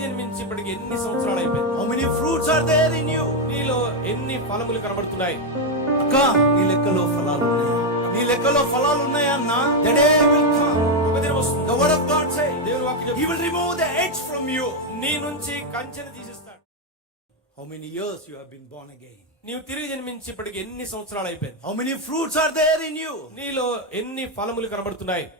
జన్మించి ఇప్పటికి ఎన్ని సంవత్సరాలు అయిపోయాయి? ఫ్రూట్స్ ఆర్ దేర్ ఇన్ నీలో ఎన్ని ఫలములు కనబడుతున్నాయి? అక్క నీ లెక్కలో ఫలాలు ఉన్నాయా? నీ లెక్కలో ఫలాలు ఉన్నాయా అన్న? దడే ఎన్ని సంవత్సరాలు అయిపోయాయి? ఫ్రూట్స్ ఆర్ దేర్ ఇన్ నీలో ఎన్ని ఫలములు కనబడుతున్నాయి?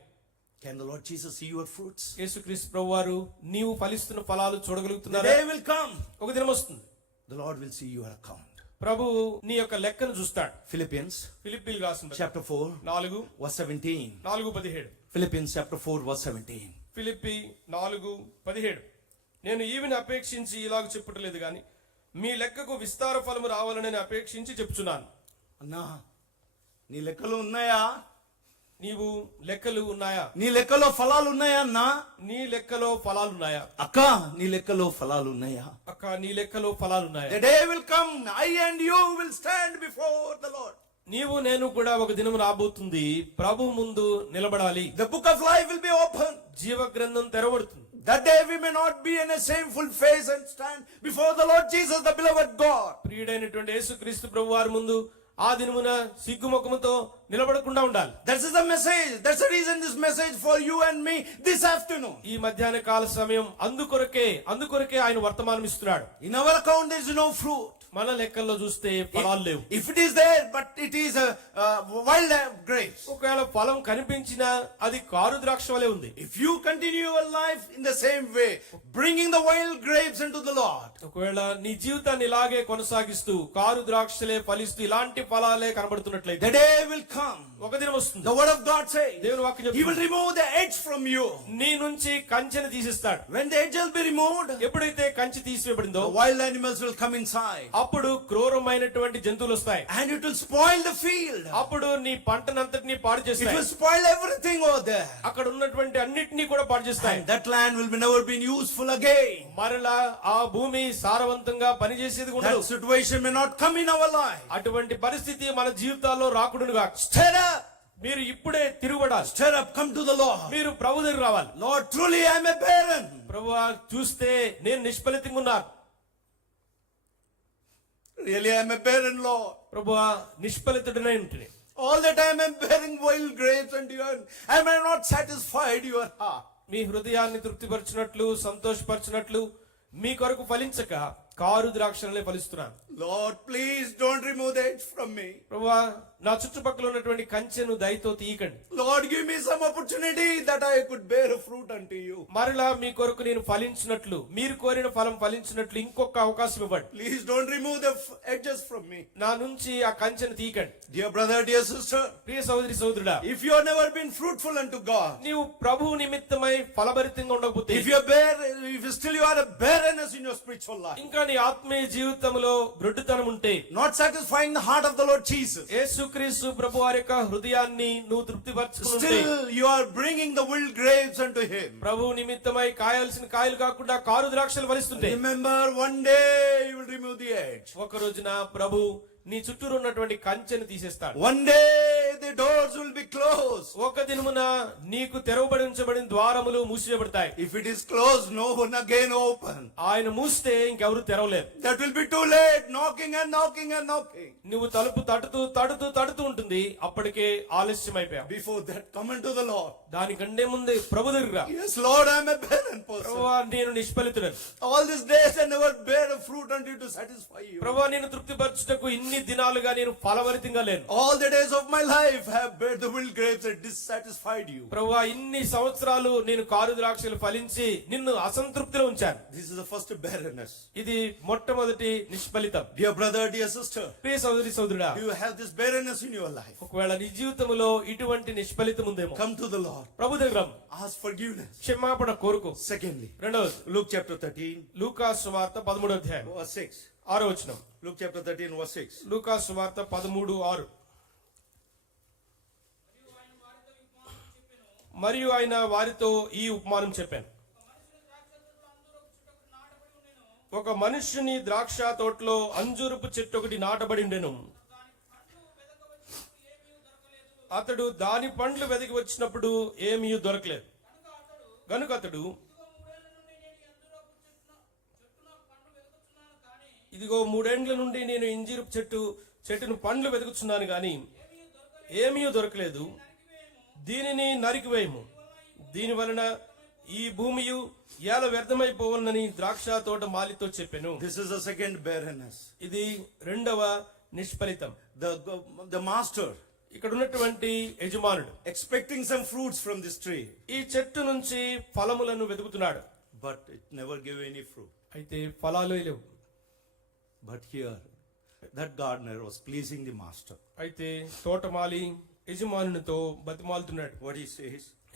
Can the lord jesus see your fruits? యేసుక్రీస్తు ప్రభు వారు నీవు ఫలిస్తున్న ఫలాలు చూడగలుగుతున్నారా? day will come. ఒక దినం వస్తుంది. The lord will see your account. ప్రభువు నీ యొక్క లెక్కను చూస్తాడు. Philippians ఫిలిప్పీలు రాసిన chapter 4 నాలుగు verse 17 నాలుగు పదిహేడు. Philippians chapter 4 verse 17 ఫిలిప్పి నాలుగు పదిహేడు. నేను ఈవిని అపేక్షించి ఇలాగ చెప్పుటలేదు గాని మీ లెక్కకు విస్తార ఫలము రావాలని అపేక్షించి చెప్తున్నాను అన్నా నీ లెక్కలు ఉన్నాయా? నీవు లెక్కలు ఉన్నాయా? నీ లెక్కలో ఫలాలు ఉన్నాయా అన్న? నీ లెక్కలో ఫలాలు ఉన్నాయా? అక్క నీ లెక్కలో ఫలాలు ఉన్నాయా? అక్క నీ లెక్కలో ఫలాలు ఉన్నాయా? Day will come I and you will stand before the Lord నీవు నేను కూడా ఒక దినం రాబోతుంది. ప్రభు ముందు నిలబడాలి. The book of life will be open జీవ గ్రంథం తెరవబడుతుంది. The day we may not be in a shameful face and stand before the Lord Jesus the beloved God ప్రియుడైనటువంటి యేసుక్రీస్తు ప్రభువారి ముందు ఆ దినమున సిగ్గుముఖముతో నిలబడకుండా ఉండాలి. That's is the message that's the reason this message for you and me this afternoon ఈ మధ్యాహ్న కాల సమయం అందుకొరకే అందుకొరకే ఆయన వర్తమానం ఇస్తున్నాడు in our account is no fruit మన లెక్కల్లో చూస్తే ఫలాలు లేవు. If it is there but it is wild grapes ఒకవేళ ఫలం కనిపించిన అది కారు ద్రాక్ష వలె ఉంది. If you continue your life in the same way bringing the wild grapes into the Lord ఒకవేళ నీ జీవితాన్ని ఇలాగే కొనసాగిస్తూ కారు ద్రాక్షలే ఫలిస్తూ ఇలాంటి ఫలాలే కనబడుతున్నట్లయితే ద విల్ కమ్ ఒక దినం వస్తుంది. The word of God say దేవుని ద ఎడ్జ్ ఫ్రమ్ యు నీ నుంచి కంచెను తీసిస్తాడు. వెన్ ద ఎడ్జ్ విల్ ఎప్పుడైతే కంచె తీసివేయబడిందో wild animals will come inside అప్పుడు క్రూరమైనటువంటి జంతువులు వస్తాయి. And it will spoil the field అప్పుడు నీ పంటనంతటిని పాడు చేస్తాయి. It will spoil everything over there అక్కడ ఉన్నటువంటి అన్నిటిని కూడా పాడు చేస్తాయి. That land will be never been useful again మరలా ఆ భూమి సారవంతంగా పని చేసేది కూడా that situation may not come in our life అటువంటి పరిస్థితి మన జీవితాల్లో రాకూడదు గాక్ స్టేర్ మీరు ఇప్పుడే తిరుగుబడాలి. Stare up come to the Lord మీరు ప్రభు దగ్గర రావాలి. Lord truly I am a parent ప్రభువా చూస్తే నేను నిష్ఫలితంగా ఉన్నాను. Really, I am a barren Lord. ప్రభు నిష్ఫలితుడనే ఉంటుంది All the time I'm bearing wild grapes and you are, am I not satisfied your heart? మీ హృదయాన్ని తృప్తిపరచినట్లు సంతోషపరచినట్లు మీ కొరకు ఫలించక కారు ద్రాక్షలనే ఫలిస్తున్నాను Lord, please don't remove edge from me. ప్రభువా నా చుట్టుపక్కల ఉన్నటువంటి కంచెను దయతో తీయకండి. Lord give me some opportunity that I could bear fruit అంటూ యు మరలా మీ కొరకు నేను ఫలించినట్లు మీరు కోరిన ఫలం ఫలించినట్లు ఇంకొక అవకాశం ఇవ్వండి. Please don't remove the hedges from me నా నుంచి ఆ కంచెను తీయకండి. డియర్ బ్రదర్ డియర్ సిస్టర్ ప్రియ సోదరి సోదరుడా if you are never been fruitful అంటూ గాడ్ నీవు ప్రభు నిమిత్తమై ఫలభరితంగా ఉండకపోతే if you bear if still you are a barrenness in your spiritual life ఇంకా నీ ఆత్మీయ జీవితంలో బ్రొడ్డుతనం ఉంటే not satisfying the heart of the Lord Jesus యేసు యేసుక్రీస్తు ప్రభు వారి యొక్క హృదయాన్ని నువ్వు తృప్తిపరచుకుంటే still you are bringing the wild grapes unto Him. ప్రభు నిమిత్తమై కాయాల్సిన కాయలు కాకుండా కారు ద్రాక్షలు ఫలిస్తుంటే Remember, one day you will remove the edge. ఒక రోజున ప్రభు నీ చుట్టూరు ఉన్నటువంటి కంచెను తీసేస్తాడు One day the doors will be closed. ఒక దినమున నీకు తెరవబడి ఉంచబడిన ద్వారములు మూసివేయబడతాయి If it is closed, no one again open. ఆయన మూస్తే ఇంకెవరు తెరవలేరు That will be too late, knocking and knocking and knocking. నువ్వు తలుపు తడుతూ తడుతూ తడుతూ ఉంటుంది అప్పటికే ఆలస్యం అయిపోయావు Before that, come unto the Lord. దానికంటే ముందే ప్రభు దగ్గర Yes, Lord, I am a barren person. నేను నిష్ఫలితుడను All these days I never bear a fruit you to satisfy you. ప్రభు నేను తృప్తిపరచుటకు ఇన్ని దినాలుగా నేను ఫలవరితంగా లేను All the days of my life I have bear the wild grapes and dissatisfied you. ప్రభు ఇన్ని సంవత్సరాలు నేను కారు ద్రాక్షలు ఫలించి నిన్ను అసంతృప్తిలో ఉంచాను This is the first barrenness. ఇది మొట్టమొదటి నిష్ఫలితం Dear brother, dear sister, ప్రియ సోదరి సోదరుడా you have this barrenness in your life? ఒకవేళ నీ జీవితంలో ఇటువంటి నిష్ఫలితం ఉందేమో Come to the Lord. ప్రభు దగ్గర Ask forgiveness. క్షమాపణ కోరుకో Secondly, రెండవది Luke chapter 13, లూకా సువార్త పదమూడో అధ్యాయం verse 6. ఆరో వచనం Luke chapter 13, verse 6. లూకా సువార్త పదమూడు ఆరు మరియు ఆయన వారితో ఈ ఉపమానం చెప్పాను. ఒక మనుష్యుని ద్రాక్ష తోటలో అంజూరపు చెట్టు ఒకటి నాటబడి ఉండెను. అతడు దాని పండ్లు వెతికి వచ్చినప్పుడు ఏమీ దొరకలేదు. గనుక అతడు ఇదిగో మూడేండ్ల నుండి నేను ఇంజిరు చెట్టు చెట్టును పండ్లు వెతుకుతున్నాను కానీ ఏమీ దొరకలేదు. దీనిని నరికివేయము. దీని వలన ఈ భూమి ఏల వ్యర్థమైపోవాలని ద్రాక్ష తోట మాలితో చెప్పాను. దిస్ ఇస్ సెకండ్ బేర్నెస్ ఇది రెండవ నిష్ఫలితం. ద ద మాస్టర్ ఇక్కడ ఉన్నటువంటి యజమానుడు expecting some fruits from this tree ఈ చెట్టు నుంచి ఫలములను వెతుకుతున్నాడు. But it never give any fruit అయితే ఫలాలు లేవు. But here that gardener was pleasing the master అయితే తోటమాలి యజమానునితో బతిమాలుతున్నాడు. వాట్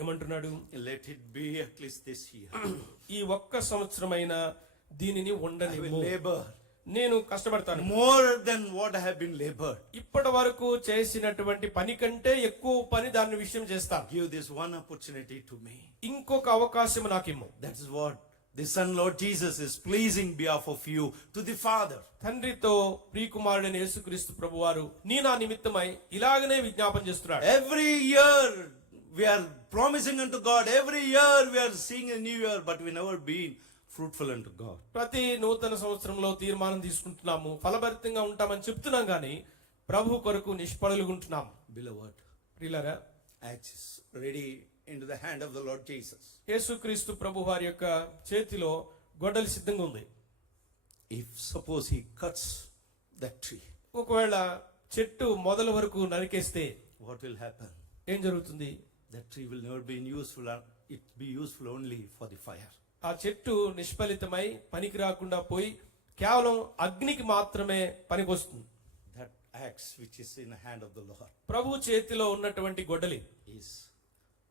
ఏమంటున్నాడు? Let it be at least this year ఈ ఒక్క సంవత్సరమైన దీనిని ఉండని లేబర్ నేను కష్టపడతాను. More than what have been labour ఇప్పటి వరకు చేసినటువంటి పని కంటే ఎక్కువ పని దాని విషయం చేస్తా give this one opportunity to me ఇంకొక అవకాశం నాకు ఇమ్మ that's what the Son Lord Jesus is pleasing behalf of you to the Father. తండ్రితో ప్రియకుమారుడైన యేసుక్రీస్తు ప్రభువారు నీ నా నిమిత్తమై ఇలాగనే విజ్ఞాపన చేస్తున్నాడు Every year we are promising unto God, every year we are seeing a new year, but we never been fruitful unto God. ప్రతి నూతన సంవత్సరంలో తీర్మానం తీసుకుంటున్నాము ఫలభరితంగా ఉంటామని చెప్తున్నాం కానీ ప్రభు కొరకు నిష్ఫలుగా ఉంటున్నాము Beloved, ప్రియులారా axe is ready into the hand of the Lord Jesus. యేసుక్రీస్తు ప్రభు వారి యొక్క చేతిలో గొడ్డలి సిద్ధంగా ఉంది If suppose he cuts that tree, ఒకవేళ చెట్టు మొదల వరకు నరికేస్తే what will happen? ఏం జరుగుతుంది That tree will never be useful, uh, it be useful only for the fire. ఆ చెట్టు నిష్ఫలితమై పనికి రాకుండా పోయి కేవలం అగ్నికి మాత్రమే పనికొస్తుంది That axe which is in the hand of the Lord ప్రభు చేతిలో ఉన్నటువంటి గొడ్డలి is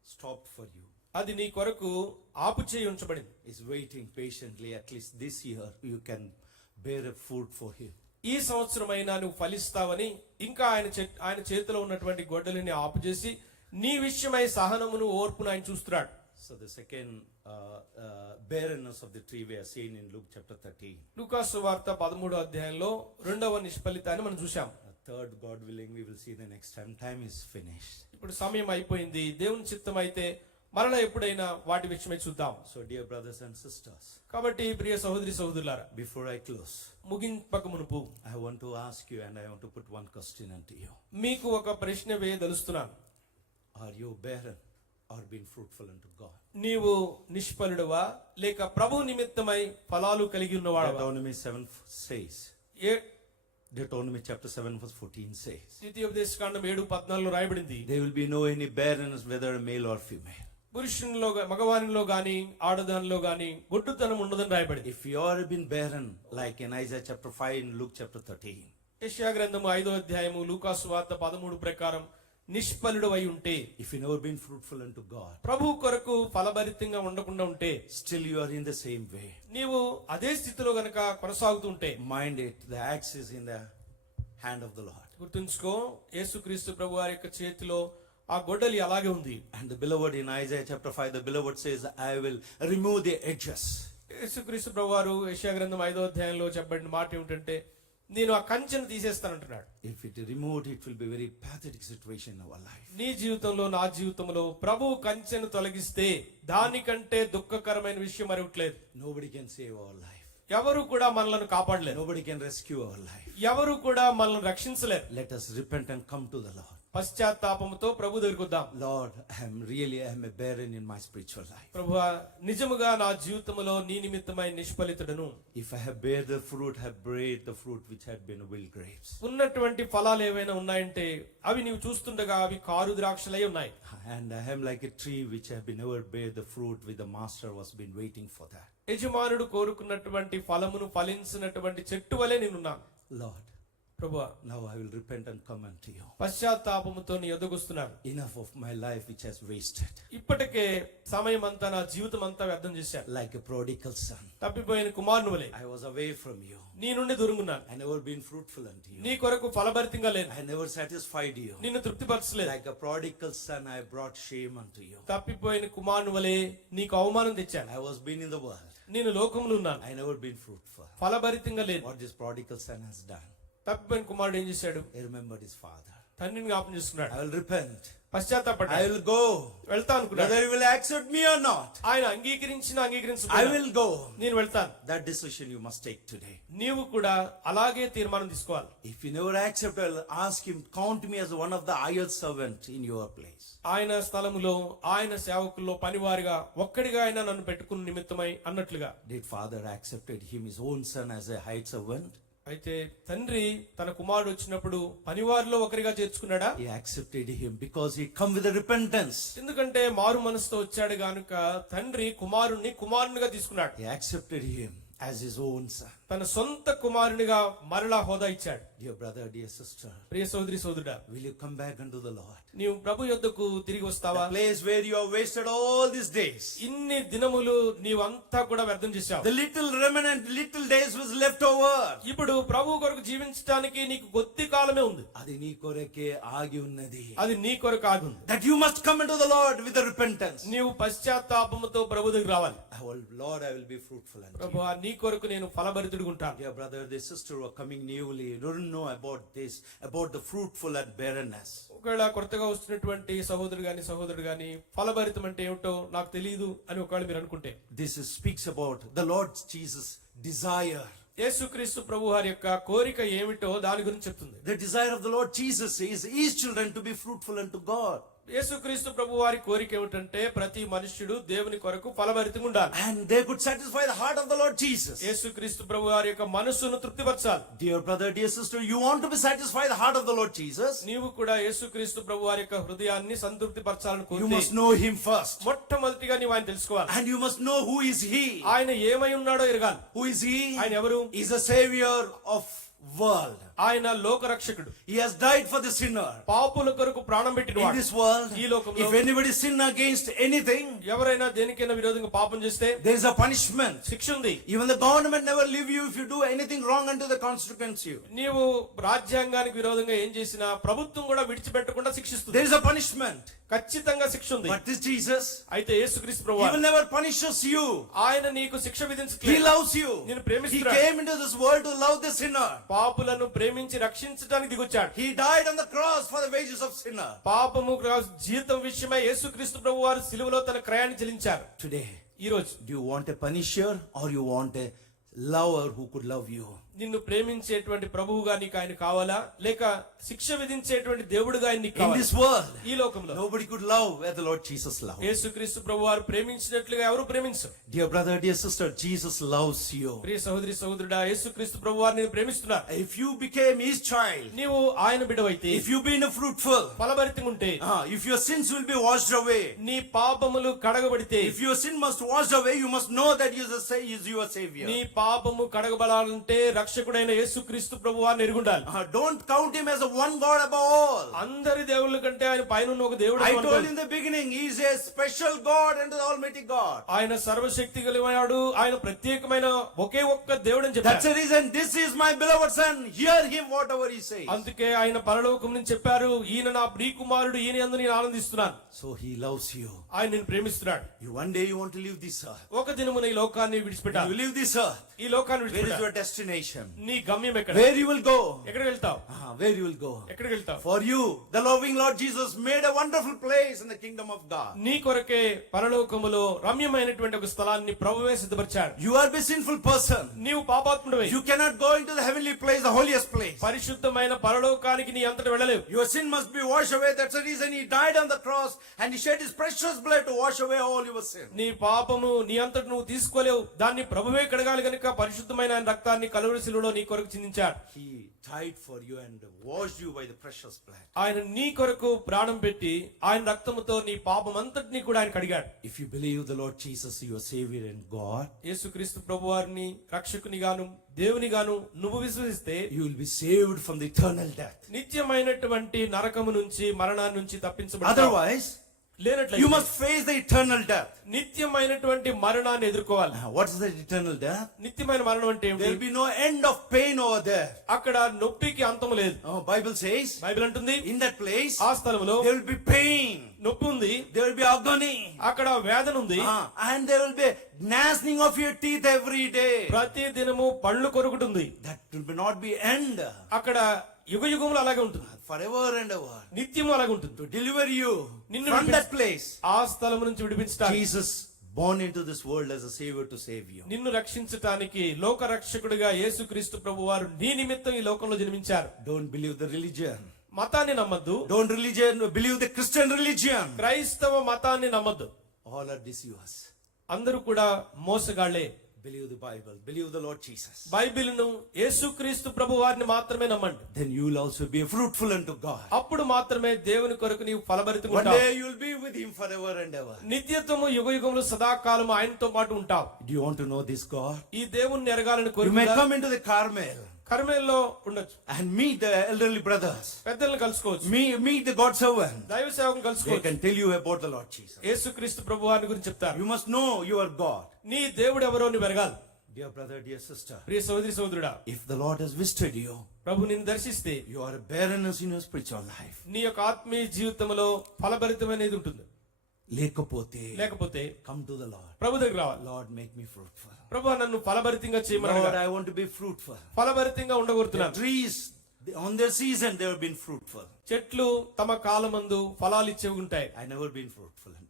స్టాప్ ఫర్ యూ అది నీ కొరకు ఆపు చేయి ఉంచబడింది is waiting patiently at least this year you can bear food for him ఈ సంవత్సరం అయినా నువ్వు ఫలిస్తావని ఇంకా ఆయన ఆయన చేతిలో ఉన్నటువంటి గొడ్డలిని ఆపుచేసి నీ విషయమై సహనమును ఓర్పును ఆయన చూస్తున్నాడు. So the second barrenness of the tree we seen in Luke chapter thirty Luke's వార్త పదమూడు అధ్యాయంలో రెండవ నిష్ఫలితాన్ని మనం చూసాం third God willing we will see the next time time is finished ఇప్పుడు సమయం అయిపోయింది. దేవుని చిత్తం అయితే మరలా ఎప్పుడైనా వాటి విషయమై చూద్దాం. So dear brothers and sisters కాబట్టి ప్రియ సహోదరి సహోదరులారా బిఫోర్ ఐ క్లోజ్ ముగింపక మునుపు I want to ask you and I want to put one question and to you మీకు ఒక ప్రశ్న వేయదలుస్తున్నాను. Are you barren or been fruitful and to God నీవు నిష్ఫలుడవా? లేక ప్రభు నిమిత్తమై ఫలాలు కలిగి ఉన్నవాడవా? Deuteronomy 7 says Deuteronomy chapter 7 verse 14 says, ద్వితీయోపదేశకాండం ఏడు పద్నాలుగులో రాయబడింది There will be no any barrenness whether male or female. పురుషునిలో మగవానిలో గాని ఆడదానిలో గాని గొడ్డుతనం ఉండదని రాయబడింది If you are been barren, like in Isaiah chapter 5 and Luke chapter 13, యెషయా గ్రంథము ఐదో అధ్యాయము లూకాసు వార్త పదమూడు ప్రకారం నిష్ఫలుడు అయి ఉంటే if you never been fruitful and to God ప్రభు కొరకు ఫలభరితంగా ఉండకుండా ఉంటే still you are in the same way నీవు అదే స్థితిలో గనక కొనసాగుతుంటే mind it the axe is in the hand of the Lord గుర్తుంచుకో యేసుక్రీస్తు ప్రభు వారి యొక్క చేతిలో ఆ గొడ్డలి అలాగే ఉంది. And the beloved in Isaiah chapter five the beloved says I will remove the hedges యేసుక్రీస్తు ప్రభు వారు యశా గ్రంథం ఐదో అధ్యాయంలో చెప్పబడిన మాట ఏమిటంటే నేను ఆ కంచెను తీసేస్తాను అంటున్నాడు if it removed it will be very pathetic situation of life నీ జీవితంలో నా జీవితంలో ప్రభు కంచెను తొలగిస్తే దానికంటే దుఃఖకరమైన విషయం మరి ఉట్లేదు nobody can save our life ఎవరు కూడా మనల్ని కాపాడలేదు నోబడి రెస్క్యూ అవర్ లైఫ్ ఎవరు కూడా మనల్ని రక్షించలేదు let repent and come to the పశ్చాత్తాపంతో ప్రభు am really, I am a barren in my spiritual life. ప్రభు నిజముగా నా జీవితంలో నీ నిమిత్తమై నిష్ఫలితుడను If I have bare the fruit, have bred the fruit which had been wild grapes. ఉన్నటువంటి ఫలాలు ఏవైనా ఉన్నాయంటే అవి నీవు చూస్తుండగా అవి కారు ద్రాక్షలై ఉన్నాయి And I am like a tree which have been never bear the fruit which the master was been waiting for that. యజమానుడు కోరుకున్నటువంటి ఫలమును ఫలించినటువంటి చెట్టు వలె నేనున్నాను Lord, Prabhu now I will repent and come unto you. పశ్చాత్తాపముతో నీ ఎదుగుస్తున్నాను Enough of my life which has wasted. ఇప్పటికే సమయం అంతా నా జీవితం అంతా వ్యర్థం చేశాను Like a prodigal son. తప్పిపోయిన కుమారుని వలె I was away from you. నీ నుండి దొరుకున్నాను I never been fruitful unto you. నీ కొరకు ఫలభరితంగా లేను I never satisfied you. నిన్ను తృప్తిపరచలేదు Like a prodigal son, I brought shame unto you. తప్పిపోయిన కుమారుని వలె నీకు అవమానం తెచ్చాను I was been in the world. నేను లోకంలో ఉన్నాను I never been fruitful. ఫలభరితంగా లేదు What this prodigal son has done. తప్పిపోయిన కుమారుడు ఏం చేశాడు He remembered his father. తండ్రిని జ్ఞాపం చేసుకున్నాడు I will repent. పశ్చాత్తాపడ్డా I will go. వెళ్తా అనుకున్నాడు Whether you will accept me or not, ఆయన అంగీకరించిన అంగీకరించ I will go. నేను వెళ్తాను That decision you must take today. నీవు కూడా అలాగే తీర్మానం తీసుకోవాలి If you never accept, I'll ask him, count me as one of the hired servant in your place. ఆయన స్థలములో ఆయన సేవకుల్లో పనివారిగా ఒక్కడిగా ఆయన నన్ను పెట్టుకున్న నిమిత్తమై అన్నట్లుగా Did father accepted him, his own son, as a hired servant? అయితే తండ్రి తన కుమారుడు వచ్చినప్పుడు పనివారిలో ఒకరిగా చేర్చుకున్నాడా He accepted him because he come with a repentance. ఎందుకంటే మారు మనసుతో వచ్చాడు గానుక తండ్రి కుమారుణ్ణి కుమారునిగా తీసుకున్నాడు He accepted him as his own son. తన సొంత కుమారునిగా మరలా హోదా ఇచ్చాడు Dear brother, dear sister, ప్రియ సోదరి సోదరుడా will you come back unto the Lord? నీవు ప్రభు యొద్దకు తిరిగి వస్తావా The place where you have wasted all these days. ఇన్ని దినములు నీవంతా కూడా వ్యర్థం చేశావు The little remnant, little days was left over. ఇప్పుడు ప్రభు కొరకు జీవించడానికి నీకు కొద్ది కాలమే ఉంది అది నీ కొరకే ఆగి ఉన్నది. అది నీ కొరకు ఆగుంది That you must come into the Lord with the repentance. నీవు పశ్చాత్తాపముతో ప్రభు దగ్గర రావాలి I will, Lord, I will be fruitful unto you. ప్రభు నీ కొరకు నేను ఫలభరితుడిగా ఉంటాను Dear brother, dear sister who are coming newly, you don't know about this, about the fruitful and barrenness. ఒకవేళ కొత్తగా వస్తున్నటువంటి సహోదరుడు గాని సహోదరుడు గాని ఫలభరితం అంటే ఏమిటో నాకు తెలియదు అని ఒకవేళ మీరు అనుకుంటే This is, speaks about the Lord Jesus' desire. యేసుక్రీస్తు ప్రభు వారి యొక్క కోరిక ఏమిటో దాని గురించి చెప్తుంది The desire of the Lord Jesus is his children to be fruitful unto God. యేసుక్రీస్తు ప్రభు వారి కోరిక ఏమిటంటే ప్రతి మనుష్యుడు దేవుని కొరకు ఫలభరితంగా ఉండాలి and they could satisfy the heart of the Lord Jesus యేసుక్రీస్తు ప్రభు వారి యొక్క మనసును తృప్తిపరచాలి. Dear brother dear sister you want to be satisfy the heart of the Lord Jesus నీవు కూడా యేసుక్రీస్తు ప్రభు వారి యొక్క హృదయాన్ని సంతృప్తిపరచాలని కోరుతే you must know him first మొట్టమొదటిగా నీవు ఆయన తెలుసుకోవాలి. And you must know who is he ఆయన ఏమై ఉన్నాడో ఎరగాలి. హూ ఇస్ హి ఆయన ఎవరు? Is the saviour of world ఆయన లోకరక్షకుడు. He has died for the sinner పాపుల కొరకు ప్రాణం పెట్టిన వాడు. దిస్ వరల్డ్ ఈ లోకంలో if anybody sin against anything ఎవరైనా దేనికైనా విరోధంగా పాపం చేస్తే దేర్ ఇస్ అ పనిష్మెంట్ శిక్ష ఉంది. Even the government never leave you if you do anything wrong unto the constitutions you నీవు రాజ్యాంగానికి విరోధంగా ఏం చేసినా ప్రభుత్వం కూడా విడిచిపెట్టకుండా శిక్షిస్తుంది. దేర్ ఇస్ అ పనిష్మెంట్ ఖచ్చితంగా శిక్ష ఉంది. బట్ దిస్ జీసస్ అయితే యేసుక్రీస్తు ప్రభువా he will never punishes you ఆయన నీకు శిక్ష విధించట్లేదు. హి లవ్స్ యు నిన్ను ప్రేమిస్తాడు he came into this world to love the sinner పాపులను ప్రేమించి రక్షించడానికి దిగొచ్చాడు. He died on the cross for the wages of sin పాపము క్రాస్ జీవితం విషయమై యేసుక్రీస్తు ప్రభు వారు సిలువలో తన క్రయాన్ని చెల్లించారు. టుడే ఈ రోజు do you want a punisher or you want a lover who could love you నిన్ను ప్రేమించేటువంటి ప్రభువుగా నీకు ఆయన కావాలా? లేక శిక్ష విధించేటువంటి దేవుడుగా ఆయన నీకు దిస్ ఈ లోకంలో. Nobody could love where the lord Jesus love ప్రభువారు ప్రేమించినట్లుగా ఎవరు ప్రేమించు brother sister Jesus loves you ప్రియ సోదరి యేసుక్రీస్తు ప్రభువారు నిన్ను ప్రేమిస్తున్నారు. If you became his child నీవు ఆయన బిడవైతే ఇఫ్ యు బీన్ ఫ్రూట్ఫుల్ ఫలభరితం ఉంటే if your sins will be washed away నీ పాపములు కడగబడితే if your sin must washed away you must know that you is నీ పాపము కడగబడాలంటే రక్షకుడైన యేసుక్రీస్తు ప్రభు వారిని ఎరుగుండాలి. Don't count him one god above all అందరి దేవుల కంటే ఆయన పైన ఉన్న ఒక దేవుడు I told in the beginning he a special god and the almighty god ఆయన సర్వశక్తి కలిగినవాడు ఆయన ప్రత్యేకమైన ఒకే ఒక్క దేవుడు అని చెప్పాడు that's the reason this is my beloved son hear him whatever he says అందుకే ఆయన పరలోకం నుంచి చెప్పారు ఈయన నా ప్రియ కుమారుడు ఈయన యందు నేను ఆనందిస్తున్నాను. సో హి లవ్స్ యు ఆయన నిన్ను ప్రేమిస్తున్నాడు. You one day you want to leave this ఒక దినమున ఈ లోకాన్ని విడిచిపెట్టాలి. యు లివ్ దిస్ ఈ లోకాన్ని విడిచిపెట్టాలి where is your destination destination? నీ గమ్యం ఎక్కడ Where you will go? ఎక్కడికి వెళ్తావు Ah, where you will go? ఎక్కడికి వెళ్తావు For you, the loving Lord Jesus made a wonderful place in the kingdom of God. నీ కొరకే పరలోకములో రమ్యమైనటువంటి ఒక స్థలాన్ని ప్రభువే సిద్ధపరిచాడు You are a sinful person. నీవు పాపాత్ముడివై You cannot go into the heavenly place, the holiest place. పరిశుద్ధమైన పరలోకానికి నీ అంతట వెళ్ళలేవు Your sin must be washed away. That's the reason he died on the cross and he shed his precious blood to wash away all your sin. నీ పాపము నీ అంతట నువ్వు తీసుకోలేవు దాన్ని ప్రభువే కడగాలి గనుక పరిశుద్ధమైన ఆయన రక్తాన్ని కలువరి సిలువలో నీ కొరకు చిందించాడు. He died for you and washed you by the precious blood ఆయన నీ కొరకు ప్రాణం పెట్టి ఆయన రక్తముతో నీ పాపం అంతటిని కూడా ఆయన కడిగాడు if you believe the lord Jesus your saviour and god యేసుక్రీస్తు ప్రభువారిని రక్షకుని గాను దేవుని గాను నువ్వు విశ్వసిస్తే you will be saved from the eternal death నిత్యమైనటువంటి నరకము నుంచి మరణాన్ని నుంచి తప్పించబడతావు. Otherwise లేనట్లే you must face the eternal death నిత్యమైనటువంటి మరణాన్ని ఎదుర్కోవాలి. వాట్స్ ద ఇటర్నల్ డెత్ నిత్యమైన మరణం అంటే there be no end of pain over there అక్కడ నొప్పికి అంతం లేదు. బైబిల్ సేస్ బైబిల్ అంటుంది ఇన్ దట్ ప్లేస్ ఆ స్థలంలో దేర్ బి పెయిన్ నొప్పి ఉంది దేర్ విల్ బి అగ్ని అక్కడ వేదన ఉంది. And there will be gnashing of your teeth every day ప్రతి దినము పళ్ళు కొరుకుతుంది. That will be not be end అక్కడ యుగ యుగములు అలాగే ఉంటుంది forever and ever నిత్యము అలాగే ఉంటుంది to deliver you నిన్ను విడిపించ- that place. ఆ స్థలం నుంచి విడిపించడానికి Jesus born into this world as a savior to save you. నిన్ను రక్షించటానికి లోక రక్షకుడిగా యేసుక్రీస్తు ప్రభు వారు నీ నిమిత్తం ఈ లోకంలో జన్మించారు Don't believe the religion. మతాన్ని నమ్మద్దు Don't religion believe the Christian religion. క్రైస్తవ మతాన్ని నమ్మద్దు All are deceivers. అందరూ కూడా మోసగాళ్ళే Believe the Bible. Believe the Lord Jesus. బైబిల్ను యేసుక్రీస్తు ప్రభు వారిని మాత్రమే నమ్మండి Then you will also be fruitful unto God. అప్పుడు మాత్రమే దేవుని కొరకు నీవు ఫలభరితంగా One ఉంటావు day you will be with Him forever and ever. నిత్యత్వము యుగ యుగంలో సదాకాలం ఆయనతో పాటు ఉంటావు Do you want to know this God? ఈ దేవుణ్ణి ఎరగాలని You may కోరుకుంటా come into the Carmel కర్మేల్లో ఉండొచ్చు and meet the elderly brothers. పెద్దలను కలుసుకోవచ్చు Meet, meet the God servant. దైవ సేవకుని They కలుసుకోవచ్చు can tell you about the Lord Jesus. యేసుక్రీస్తు ప్రభు వారిని గురించి చెప్తారు You must know your God. నీ దేవుడు ఎవరో నువ్వు ఎరగాలి Dear brother, dear sister, ప్రియ సోదరి సోదరుడా if the Lord has visited you, ప్రభు నిన్ను దర్శిస్తే you are a barrenness in your spiritual life. నీ యొక్క ఆత్మీయ జీవితంలో ఫలభరితమైనది ఉంటుంది లేకపోతే లేకపోతే come to the Lord. ప్రభు దగ్గర రావాలి Lord, make me fruitful. ప్రభు నన్ను ఫలభరితంగా చేయమని అడగాలి. I want to be fruitful. ఫలభరితంగా ఉండగోరుతున్నాను they- on their season, they have been fruitful. చెట్లు తమ కాలమందు ఫలాలు ఇచ్చేవి ఉంటాయి I never been fruitful unto you.